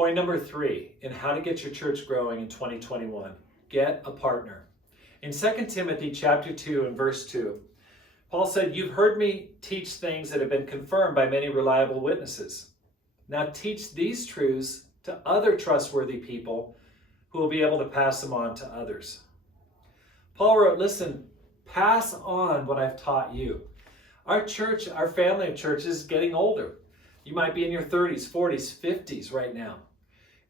Point number 3 in how to get your church growing in 2021, get a partner. In 2 Timothy chapter 2 and verse 2, Paul said, "You've heard me teach things that have been confirmed by many reliable witnesses. Now teach these truths to other trustworthy people who will be able to pass them on to others." Paul wrote, listen, pass on what I've taught you. Our church, our family of churches is getting older. You might be in your 30s, 40s, 50s right now.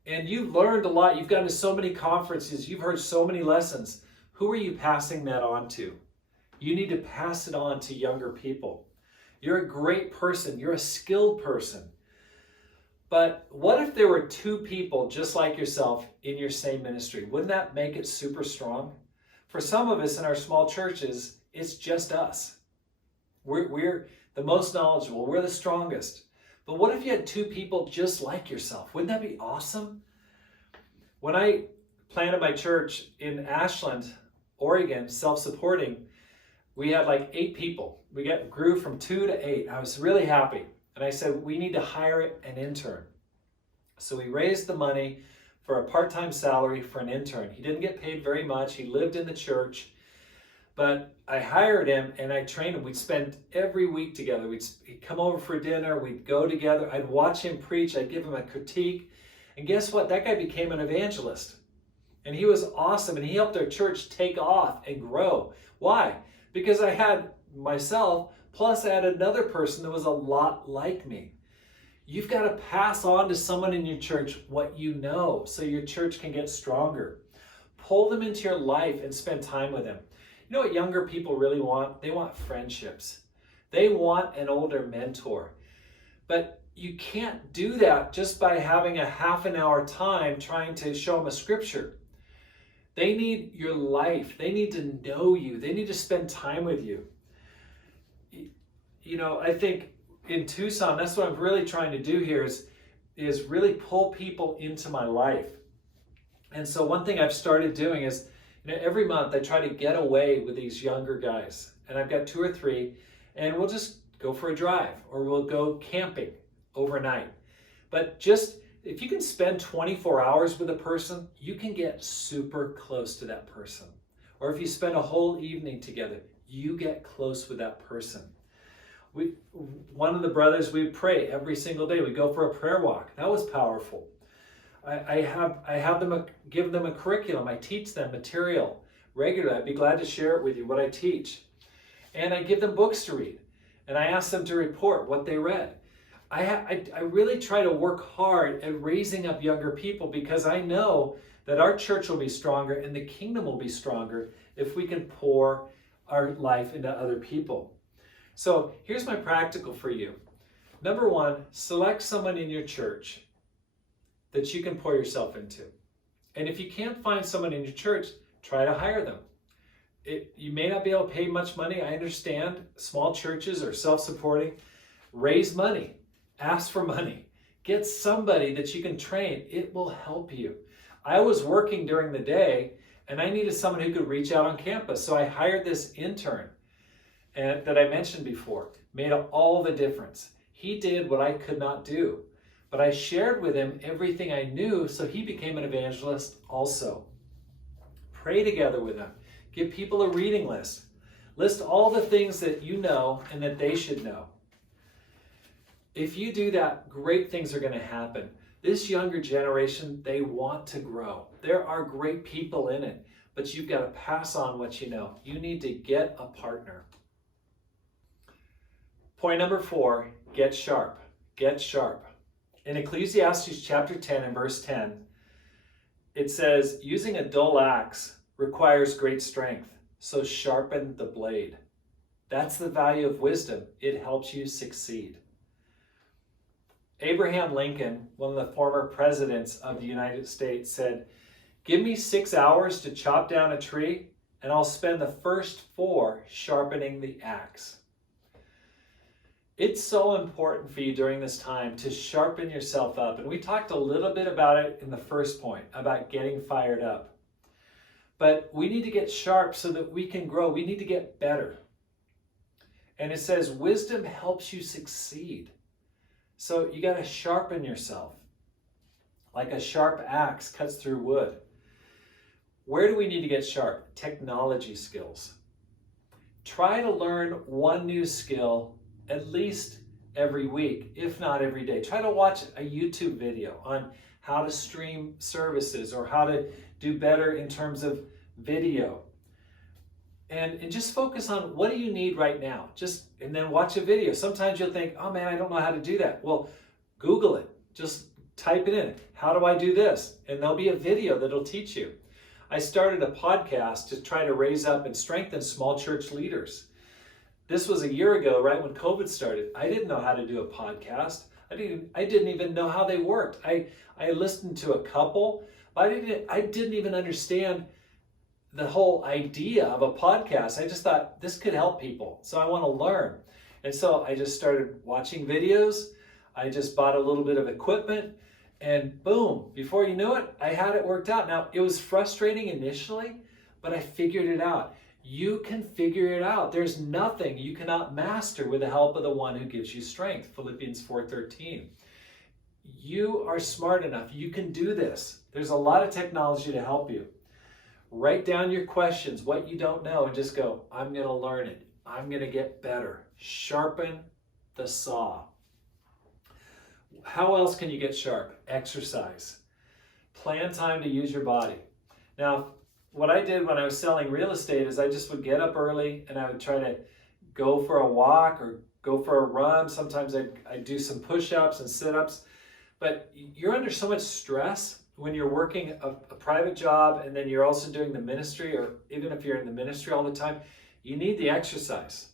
And you've learned a lot. You've gone to so many conferences. You've heard so many lessons. Who are you passing that on to? You need to pass it on to younger people. You're a great person. You're a skilled person. But what if there were 2 people just like yourself in your same ministry? Wouldn't that make it super strong? For some of us in our small churches, it's just us. We're the most knowledgeable. We're the strongest. But what if you had 2 people just like yourself? Wouldn't that be awesome? When I planted my church in Ashland, Oregon, self-supporting, we had like 8 people. We grew from 2 to 8. I was really happy. And I said, we need to hire an intern. So we raised the money for a part-time salary for an intern. He didn't get paid very much. He lived in the church. But I hired him and I trained him. We'd spend every week together. He'd come over for dinner. We'd go together. I'd watch him preach. I'd give him a critique. And guess what? That guy became an evangelist. And he was awesome. And he helped our church take off and grow. Why? Because I had myself, plus I had another person that was a lot like me. You've got to pass on to someone in your church what you know so your church can get stronger. Pull them into your life and spend time with them. You know what younger people really want? They want friendships. They want an older mentor. But you can't do that just by having a half an hour time trying to show them a scripture. They need your life. They need to know you. They need to spend time with you. You know, I think in Tucson, that's what I'm really trying to do here is really pull people into my life. And so one thing I've started doing is, you know, every month I try to get away with these younger guys. And I've got 2 or 3, and we'll just go for a drive or we'll go camping overnight. But just if you can spend 24 hours with a person, you can get super close to that person. Or if you spend a whole evening together, you get close with that person. One of the brothers, we pray every single day. We go for a prayer walk. That was powerful. I have them give them a curriculum. I teach them material regularly. I'd be glad to share it with you, what I teach. And I give them books to read. And I ask them to report what they read. I really try to work hard at raising up younger people because I know that our church will be stronger and the kingdom will be stronger if we can pour our life into other people. So here's my practical for you. Number 1, select someone in your church that you can pour yourself into. And if you can't find someone in your church, try to hire them. You may not be able to pay much money. I understand small churches are self-supporting. Raise money. Ask for money. Get somebody that you can train. It will help you. I was working during the day and I needed someone who could reach out on campus. So I hired this intern that I mentioned before. Made all the difference. He did what I could not do. But I shared with him everything I knew, so he became an evangelist also. Pray together with him. Give people a reading list. List all the things that you know and that they should know. If you do that, great things are going to happen. This younger generation, they want to grow. There are great people in it, but you've got to pass on what you know. You need to get a partner. Point number 4, get sharp. Get sharp. In Ecclesiastes chapter 10 and verse 10, it says, using a dull axe requires great strength, so sharpen the blade. That's the value of wisdom. It helps you succeed. Abraham Lincoln, one of the former presidents of the United States, said, "Give me 6 hours to chop down a tree, and I'll spend the first 4 sharpening the axe." It's so important for you during this time to sharpen yourself up. And we talked a little bit about it in the first point, about getting fired up. But we need to get sharp so that we can grow. We need to get better. And it says wisdom helps you succeed. So you got to sharpen yourself. like a sharp axe cuts through wood. Where do we need to get sharp? Technology skills. Try to learn one new skill at least every week, if not every day. Try to watch a YouTube video on how to stream services or how to do better in terms of video. And just focus on what do you need right now. And then watch a video. Sometimes you'll think, oh man, I don't know how to do that. Well, Google it. Just type it in. How do I do this? And there'll be a video that'll teach you. I started a podcast to try to raise up and strengthen small church leaders. This was a year ago, right when COVID started. I didn't know how to do a podcast. I didn't even know how they worked. I listened to a couple, but I didn't even understand the whole idea of a podcast. I just thought this could help people, so I want to learn. And so I just started watching videos. I just bought a little bit of equipment, and boom, before you knew it, I had it worked out. Now, it was frustrating initially, but I figured it out. You can figure it out. There's nothing you cannot master with the help of the one who gives you strength. Philippians 4:13. You are smart enough. You can do this. There's a lot of technology to help you. Write down your questions, what you don't know, and just go, I'm going to learn it. I'm going to get better. Sharpen the saw. How else can you get sharp? Exercise. Plan time to use your body. Now, what I did when I was selling real estate is I just would get up early and I would try to go for a walk or go for a run. Sometimes I'd do some push-ups and sit-ups. But you're under so much stress when you're working a private job and then you're also doing the ministry, or even if you're in the ministry all the time, you need the exercise.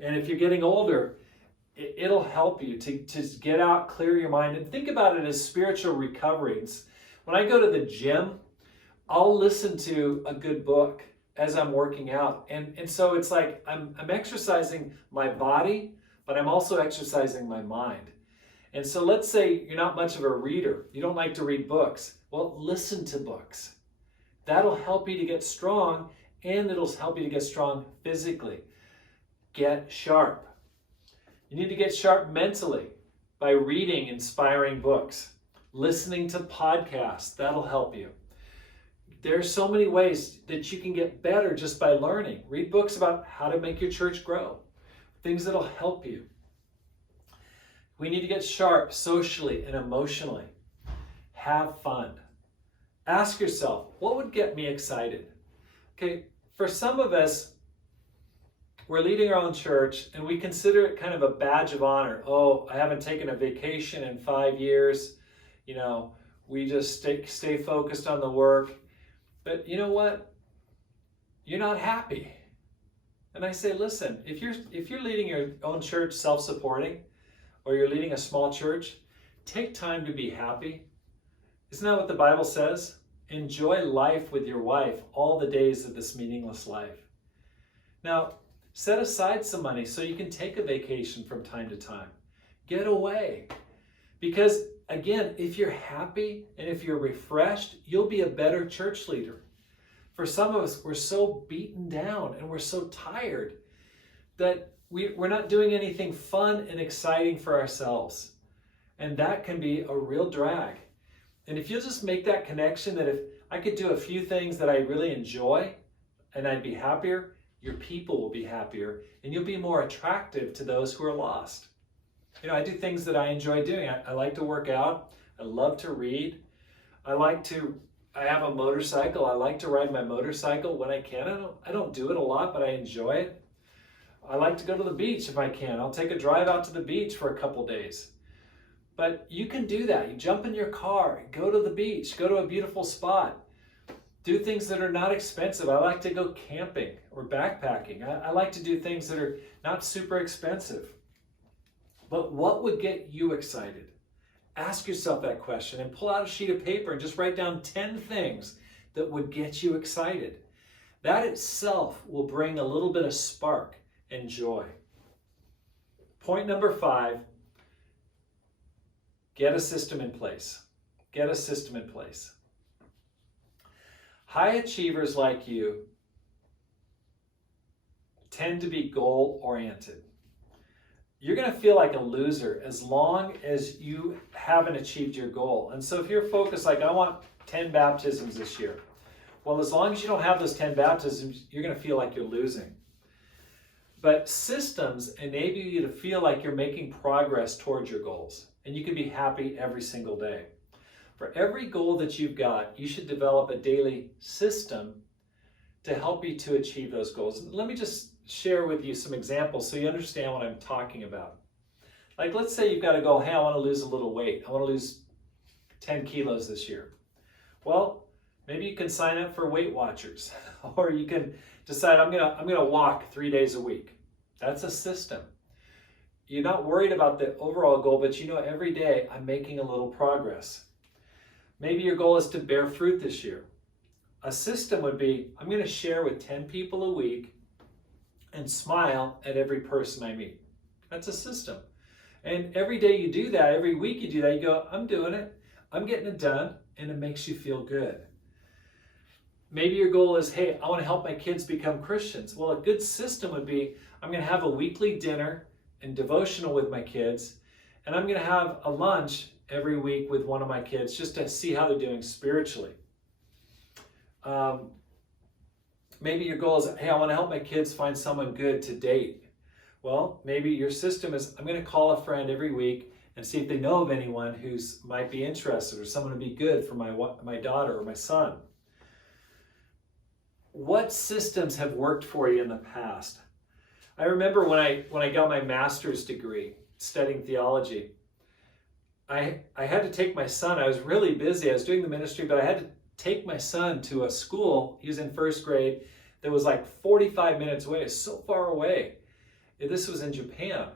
And if you're getting older, it'll help you to get out, clear your mind, and think about it as spiritual recovery. When I go to the gym, I'll listen to a good book as I'm working out. And so it's like I'm exercising my body, but I'm also exercising my mind. And so let's say you're not much of a reader. You don't like to read books. Well, listen to books. That'll help you to get strong, and it'll help you to get strong physically. Get sharp. You need to get sharp mentally by reading inspiring books, listening to podcasts. That'll help you. There are so many ways that you can get better just by learning. Read books about how to make your church grow, things that'll help you. We need to get sharp socially and emotionally. Have fun. Ask yourself, what would get me excited? Okay, for some of us, we're leading our own church and we consider it kind of a badge of honor. Oh, I haven't taken a vacation in 5 years. You know, we just stay focused on the work. But you know what? You're not happy. And I say, listen, if you're leading your own church self-supporting, or you're leading a small church, take time to be happy. Isn't that what the Bible says? Enjoy life with your wife all the days of this meaningless life. Now, set aside some money so you can take a vacation from time to time. Get away. Because again, if you're happy and if you're refreshed, you'll be a better church leader. For some of us, we're so beaten down and we're so tired that we're not doing anything fun and exciting for ourselves. And that can be a real drag. And if you'll just make that connection that if I could do a few things that I really enjoy and I'd be happier, your people will be happier and you'll be more attractive to those who are lost. You know, I do things that I enjoy doing. I like to work out. I love to read. I have a motorcycle. I like to ride my motorcycle when I can. I don't do it a lot, but I enjoy it. I like to go to the beach if I can. I'll take a drive out to the beach for a couple days. But you can do that. You jump in your car, go to the beach, go to a beautiful spot. Do things that are not expensive. I like to go camping or backpacking. I like to do things that are not super expensive. But what would get you excited? Ask yourself that question and pull out a sheet of paper and just write down 10 things that would get you excited. That itself will bring a little bit of spark and joy. Point number 5, get a system in place. Get a system in place. High achievers like you tend to be goal-oriented. you're going to feel like a loser as long as you haven't achieved your goal. And so if you're focused like, I want 10 baptisms this year, well, as long as you don't have those 10 baptisms, you're going to feel like you're losing. But systems enable you to feel like you're making progress towards your goals, and you can be happy every single day. For every goal that you've got, you should develop a daily system to help you to achieve those goals. Let me just share with you some examples so you understand what I'm talking about. Like, let's say you've got a goal, hey, I want to lose a little weight. I want to lose 10 kilos this year. Well, maybe you can sign up for Weight Watchers, or you can decide I'm gonna walk 3 days a week. That's a system. You're not worried about the overall goal, but you know every day I'm making a little progress. Maybe your goal is to bear fruit this year. A system would be, I'm going to share with 10 people a week and smile at every person I meet. That's a system. And every day you do that, every week you do that, you go, I'm doing it, I'm getting it done, and it makes you feel good. Maybe your goal is, hey, I want to help my kids become Christians. Well, a good system would be, I'm going to have a weekly dinner and devotional with my kids, and I'm going to have a lunch every week with one of my kids just to see how they're doing spiritually. Maybe your goal is, hey, I want to help my kids find someone good to date. Well, maybe your system is, I'm going to call a friend every week and see if they know of anyone who's might be interested or someone to be good for my daughter or my son. What systems have worked for you in the past? I remember when I got my master's degree studying theology, I had to take my son. I was really busy. I was doing the ministry, but I had to take my son to a school. He was in first grade that was like 45 minutes away. It's so far away. This was in Japan.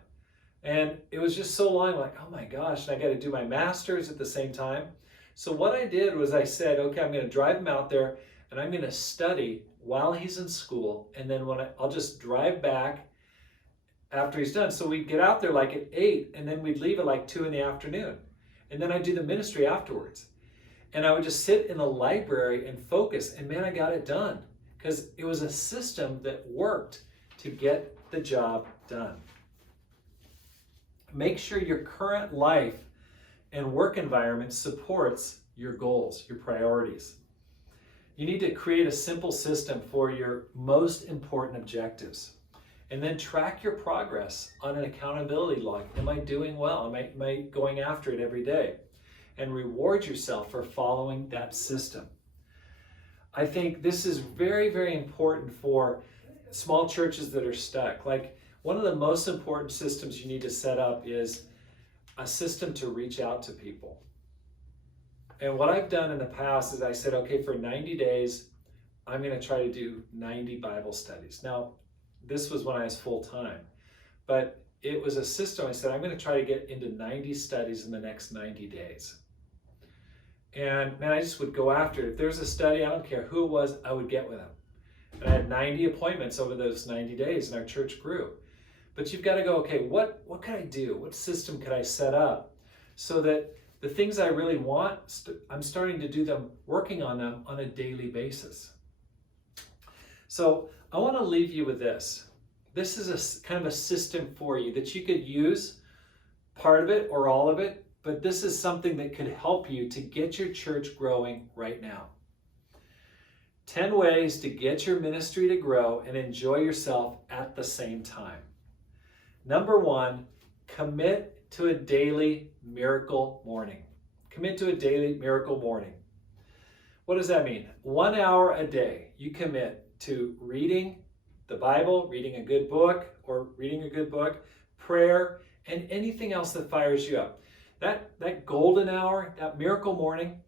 And it was just so long, like, oh my gosh, and I got to do my master's at the same time. So what I did was I said, okay, I'm going to drive him out there and I'm going to study while he's in school. And then I'll just drive back after he's done. So we'd get out there like at 8 and then we'd leave at like 2 in the afternoon. And then I'd do the ministry afterwards. And I would just sit in the library and focus. And man, I got it done because it was a system that worked to get the job done. Make sure your current life and work environment supports your goals, your priorities. You need to create a simple system for your most important objectives. And then track your progress on an accountability log. Am I doing well? Am I going after it every day? And reward yourself for following that system. I think this is very, very important for small churches that are stuck. Like, one of the most important systems you need to set up is a system to reach out to people. And what I've done in the past is I said, okay, for 90 days, I'm going to try to do 90 Bible studies. Now, this was when I was full-time, but it was a system. I said, I'm going to try to get into 90 studies in the next 90 days. And man, I just would go after it. If there's a study, I don't care who it was, I would get with them. And I had 90 appointments over those 90 days, and our church grew. But you've got to go, okay, what can I do? What system could I set up so that the things I really want, I'm starting to do them, working on them on a daily basis. So I want to leave you with this. This is a kind of a system for you that you could use part of it or all of it, but this is something that could help you to get your church growing right now. 10 ways to get your ministry to grow and enjoy yourself at the same time. Number 1, commit to a daily miracle morning. Commit to a daily miracle morning. What does that mean? 1 hour a day you commit to reading the Bible, reading a good book, prayer, and anything else that fires you up. That golden hour, that miracle morning,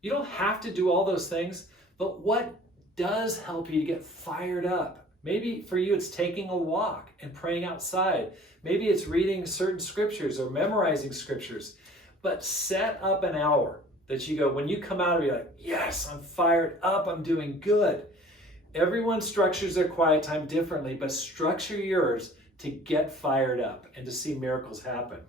you don't have to do all those things, but what does help you to get fired up? Maybe for you it's taking a walk and praying outside. Maybe it's reading certain scriptures or memorizing scriptures. But set up an hour that you go, when you come out of it, you're like, yes, I'm fired up, I'm doing good. Everyone structures their quiet time differently, but structure yours to get fired up and to see miracles happen.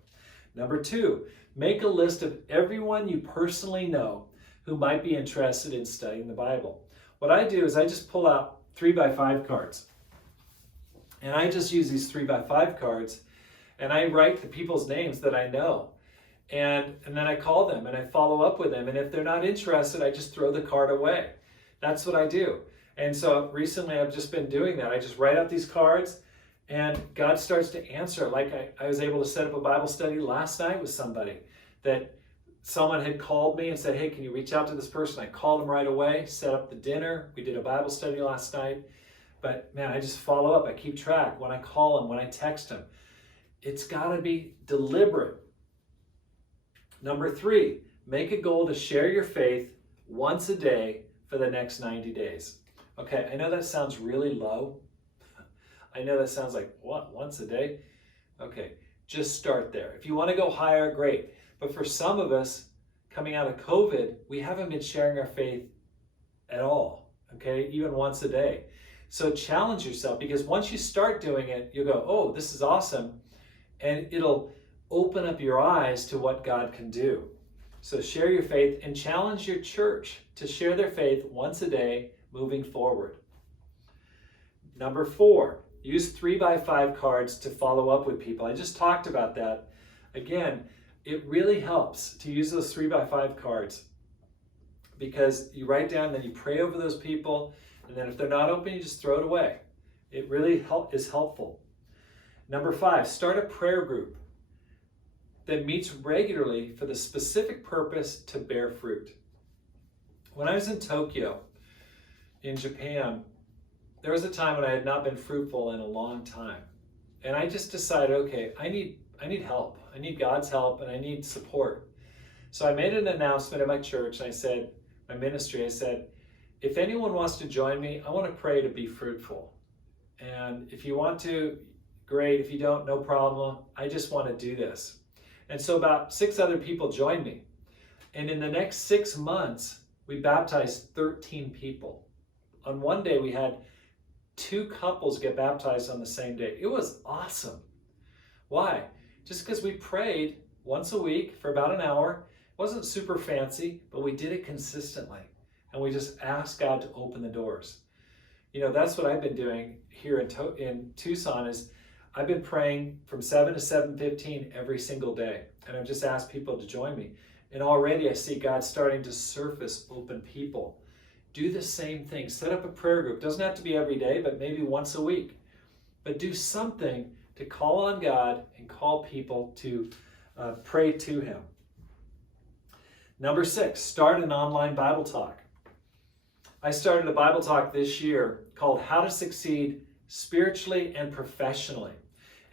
Number 2, make a list of everyone you personally know who might be interested in studying the Bible. What I do is I just pull out 3x5 cards. And I just use these 3x5 cards And I write the people's names that I know. And then I call them and I follow up with them. And if they're not interested, I just throw the card away. That's what I do. And so recently I've just been doing that. I just write out these cards and God starts to answer. Like I was able to set up a Bible study last night with somebody that someone had called me and said, hey, can you reach out to this person? I called them right away, set up the dinner. We did a Bible study last night. But man, I just follow up. I keep track when I call them, when I text them. It's got to be deliberate. Number 3, make a goal to share your faith once a day for the next 90 days. Okay, I know that sounds really low. I know that sounds like, what, once a day? Okay, just start there. If you want to go higher, great. But for some of us, coming out of COVID, we haven't been sharing our faith at all, okay, even once a day. So challenge yourself, because once you start doing it, you'll go, oh, this is awesome. And it'll open up your eyes to what God can do. So share your faith and challenge your church to share their faith once a day moving forward. Number 4, use 3x5 cards to follow up with people. I just talked about that. Again, it really helps to use those 3x5 cards because you write down, then you pray over those people, and then if they're not open, you just throw it away. It really is helpful. Number 5, start a prayer group that meets regularly for the specific purpose to bear fruit. When I was in Tokyo, in Japan, there was a time when I had not been fruitful in a long time. And I just decided, okay, I need help. I need God's help and I need support. So I made an announcement at my church and I said, my ministry, I said, if anyone wants to join me, I want to pray to be fruitful. And if you want to, great. If you don't, no problem. I just want to do this. And so about 6 other people joined me. And in the next 6 months, we baptized 13 people. On one day, we had 2 couples get baptized on the same day. It was awesome. Why? Just because we prayed once a week for about an hour. It wasn't super fancy, but we did it consistently. And we just asked God to open the doors. You know, that's what I've been doing here in Tucson is I've been praying from 7 to 7:15 every single day. And I've just asked people to join me. And already I see God starting to surface open people. Do the same thing. Set up a prayer group. Doesn't have to be every day, but maybe once a week. But do something to call on God and call people to pray to Him. Number 6, start an online Bible talk. I started a Bible talk this year called How to Succeed Spiritually and Professionally.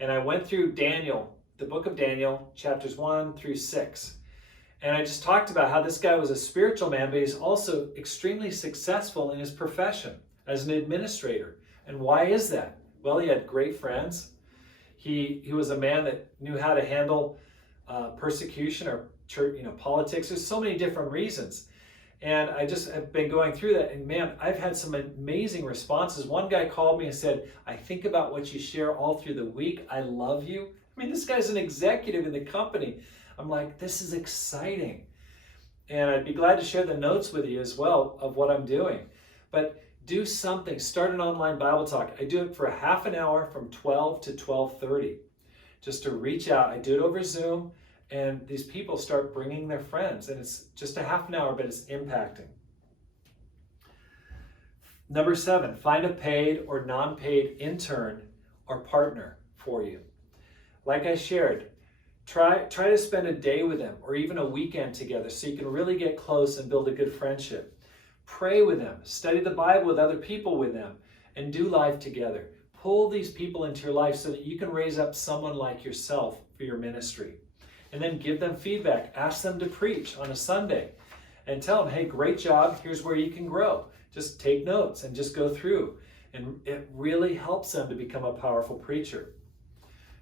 And I went through Daniel, the book of Daniel, chapters 1 through 6. And I just talked about how this guy was a spiritual man, but he's also extremely successful in his profession as an administrator. And why is that? Well, he had great friends. He was a man that knew how to handle persecution or church, politics. There's so many different reasons. And I just have been going through that. And man, I've had some amazing responses. One guy called me and said, I think about what you share all through the week. I love you. I mean, this guy's an executive in the company. I'm like, this is exciting. And I'd be glad to share the notes with you as well of what I'm doing. But do something. Start an online Bible talk. I do it for a half an hour from 12 to 12:30 just to reach out. I do it over Zoom. And these people start bringing their friends. And it's just a half an hour, but it's impacting. Number 7, find a paid or non-paid intern or partner for you. Like I shared, try to spend a day with them or even a weekend together so you can really get close and build a good friendship. Pray with them, study the Bible with other people with them, and do life together. Pull these people into your life so that you can raise up someone like yourself for your ministry. And then give them feedback. Ask them to preach on a Sunday and tell them, hey, great job. Here's where you can grow. Just take notes and just go through. And it really helps them to become a powerful preacher.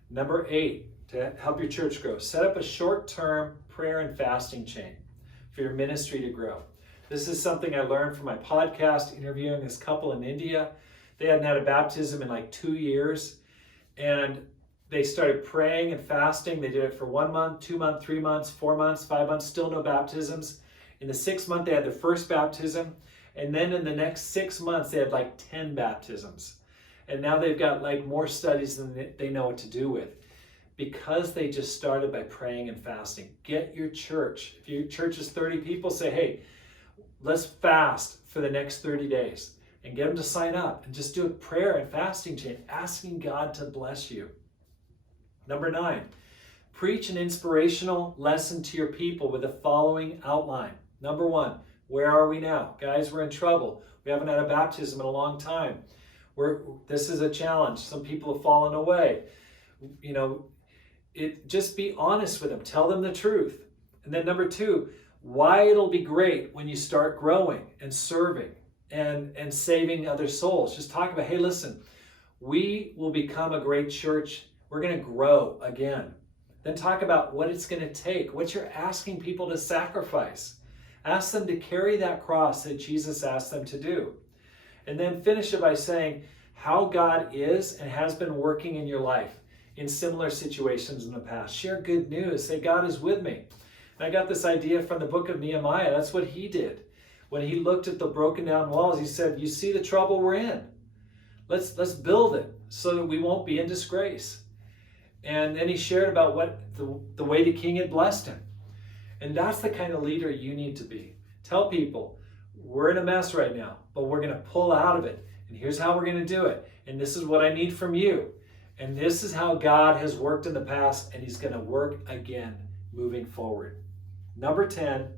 Number 8, to help your church grow, set up a short-term prayer and fasting chain for your ministry to grow. This is something I learned from my podcast, interviewing this couple in India. They hadn't had a baptism in like 2 years. And they started praying and fasting. They did it for 1 month, 2 months, 3 months, 4 months, 5 months, still no baptisms. In the 6th month, they had their first baptism. And then in the next 6 months, they had like 10 baptisms. And now they've got like more studies than they know what to do with. because they just started by praying and fasting. Get your church. If your church is 30 people, say, hey, let's fast for the next 30 days. And get them to sign up and just do a prayer and fasting chain, asking God to bless you. Number 9, preach an inspirational lesson to your people with the following outline. Number 1, where are we now? Guys, we're in trouble. We haven't had a baptism in a long time. This is a challenge. Some people have fallen away. Just be honest with them. Tell them the truth. And then number 2, why it'll be great when you start growing and serving and saving other souls. Just talk about, hey, listen, we will become a great church. We're going to grow again. Then talk about what it's going to take, what you're asking people to sacrifice. Ask them to carry that cross that Jesus asked them to do. And then finish it by saying how God is and has been working in your life in similar situations in the past. Share good news. Say, God is with me. And I got this idea from the book of Nehemiah. That's what he did. When he looked at the broken down walls, he said, you see the trouble we're in. Let's build it so that we won't be in disgrace. And then he shared about what the way the king had blessed him. And that's the kind of leader you need to be. Tell people, we're in a mess right now, but we're going to pull out of it. And here's how we're going to do it. And this is what I need from you. And this is how God has worked in the past, and he's going to work again moving forward. Number 10,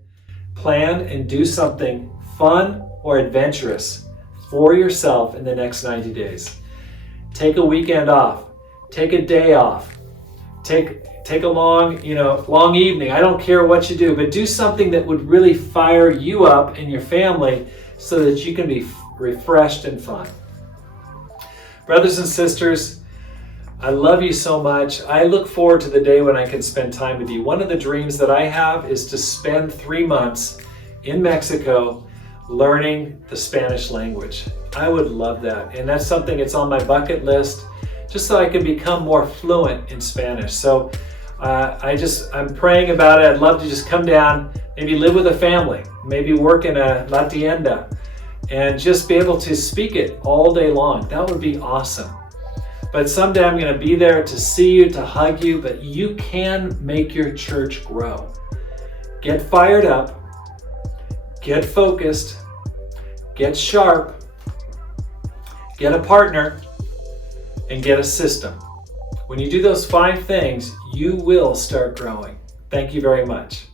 plan and do something fun or adventurous for yourself in the next 90 days. Take a weekend off. Take a day off. Take a long evening. I don't care what you do, but do something that would really fire you up and your family so that you can be refreshed and fun. Brothers and sisters, I love you so much. I look forward to the day when I can spend time with you. One of the dreams that I have is to spend 3 months in Mexico learning the Spanish language. I would love that. And that's something that's on my bucket list, just so I can become more fluent in Spanish. So I'm praying about it. I'd love to just come down, maybe live with a family, maybe work in a la tienda, and just be able to speak it all day long. That would be awesome. But someday I'm going to be there to see you, to hug you, but you can make your church grow. Get fired up, get focused, get sharp, get a partner, and get a system. When you do those 5 things, you will start growing. Thank you very much.